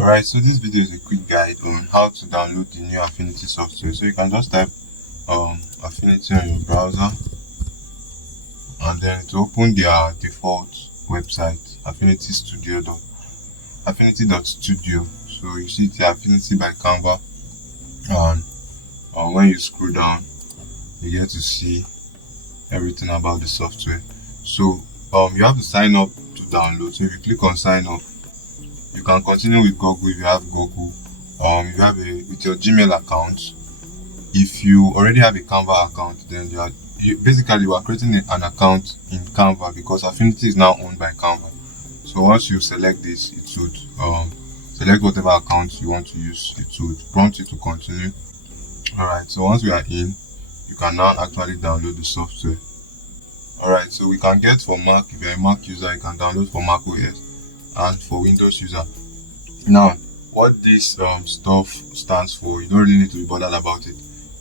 Alright, so this video is a quick guide on how to download the new Affinity software. So you can just type Affinity on your browser, and then to open their default website, affinity.studio. So you see the Affinity by Canva, and when you scroll down, you get to see everything about the software. So you have to sign up to download. So if you click on sign up, you can continue with Google if you have Google. If you have with your Gmail account. If you already have a Canva account, then you are creating an account in Canva, because Affinity is now owned by Canva. So once you select this, it would select whatever account you want to use. It would prompt you to continue. Alright, so once we are in, you can now actually download the software. Alright, so we can get for Mac. If you're a Mac user, you can download for Mac OS, and for Windows user. Now, what this stuff stands for, you don't really need to be bothered about it.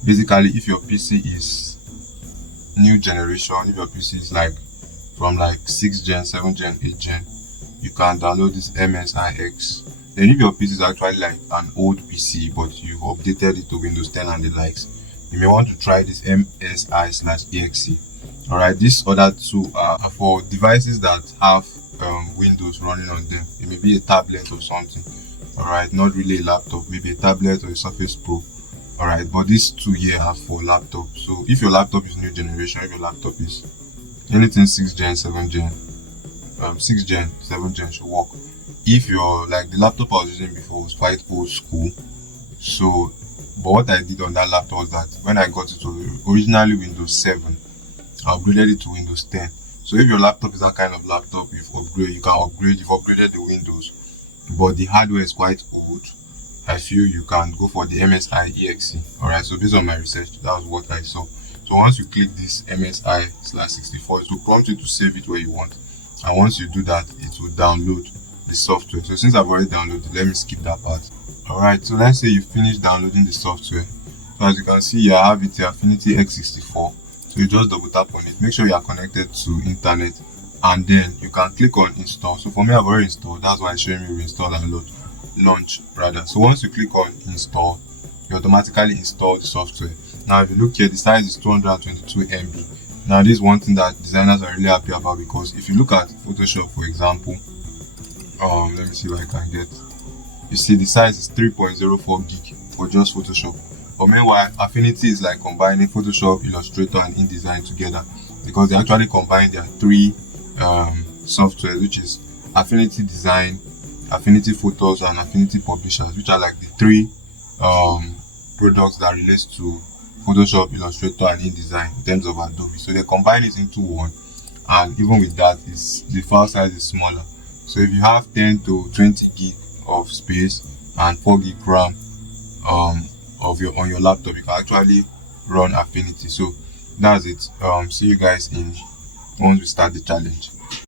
Basically, if your PC is new generation, if your PC is from 6th gen, 7th gen, 8th gen, you can download this MSIX. Then if your PC is actually an old PC but you've updated it to Windows 10 and the likes, you may want to try this MSI/exe. Alright, these other two are for devices that have Windows running on them. It may be a tablet or something. Alright, not really a laptop, maybe a tablet or a Surface Pro. Alright, but these two here are for laptop. So if your laptop is new generation, if your laptop is anything 6th gen, 7th gen, 6th gen, 7th gen should work. If you're the laptop I was using before was quite old school, so but what I did on that laptop was that when I got it to originally Windows 7, I upgraded it to Windows 10. So if your laptop is that kind of laptop, you've upgraded the Windows, but the hardware is quite old, I feel you can go for the MSI/exe. Alright, so based on my research, that was what I saw. So once you click this MSI/64, it will prompt you to save it where you want. And once you do that, it will download the software. So since I've already downloaded, let me skip that part. Alright, so let's say you finish downloading the software. So as you can see, I have it here, Affinity X64. So you just double tap on it. Make sure you are connected to internet, and then you can click on install. So for me, I've already installed. That's why it's showing me reinstall and launch rather. So once you click on install, you automatically install the software. Now if you look here, the size is 222 MB. Now this is one thing that designers are really happy about, because if you look at Photoshop, for example, let me see if I can get, you see the size is 3.04 gig for just Photoshop. But meanwhile, Affinity is combining Photoshop, Illustrator, and InDesign together, because they actually combine their three softwares, which is Affinity Design, Affinity Photos, and Affinity Publishers, which are the three products that relates to Photoshop, Illustrator, and InDesign in terms of Adobe. So they combine it into one, and even with that, the file size is smaller. So if you have 10 to 20 gig of space and 4 gig RAM on your laptop, you can actually run Affinity. So that's it. See you guys once we start the challenge.